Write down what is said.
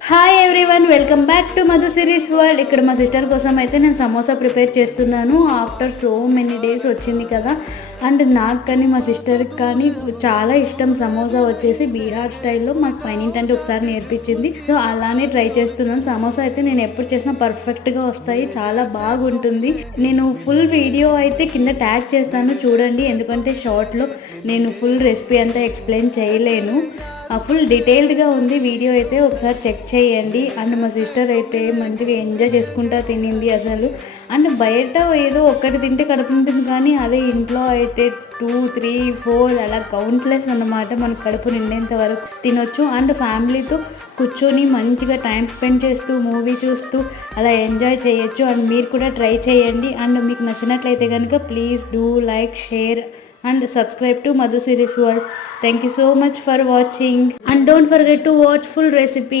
Hi everyone, welcome back to Madhu series world. ఇక్కడ మా sister కోసం అయితే నేను సమోసా ప్రిపేర్ చేస్తున్నాను. ఆఫ్టర్ సో మెనీ డేస్ వచ్చింది కదా. అండ్ నాకు కానీ మా సిస్టర్కి కానీ చాలా ఇష్టం సమోసా వచ్చేసి బీహార్ స్టైల్లో. మాకు పైనింటంటే ఒకసారి నేర్పించింది, సో అలానే ట్రై చేస్తున్నాను. సమోసా అయితే నేను ఎప్పుడు చేసినా పర్ఫెక్ట్గా వస్తాయి, చాలా బాగుంటుంది. నేను ఫుల్ వీడియో అయితే కింద ట్యాగ్ చేస్తాను, చూడండి. ఎందుకంటే షార్ట్లో నేను ఫుల్ రెసిపీ అంతా ఎక్స్ప్లెయిన్ చేయలేను. ఫుల్ డీటెయిల్డ్గా ఉంది వీడియో అయితే, ఒకసారి చెక్ చేయండి. అండ్ మా సిస్టర్ అయితే మంచిగా ఎంజాయ్ చేసుకుంటా తినింది అసలు. అండ్ బయట ఏదో ఒక్కటి తింటే కడుపు ఉంటుంది, కానీ అదే ఇంట్లో అయితే 2, 3, 4 అలా కౌంట్లెస్ అన్నమాట. మనకు కడుపు నిండేంత వరకు తినొచ్చు. అండ్ ఫ్యామిలీతో కూర్చొని మంచిగా టైం స్పెండ్ చేస్తూ మూవీ చూస్తూ అలా ఎంజాయ్ చేయొచ్చు. అండ్ మీరు కూడా ట్రై చేయండి. అండ్ మీకు నచ్చినట్లయితే కనుక please do like, share and subscribe to Madhu Series World. Thank you so much for watching, and don't forget to watch full recipe.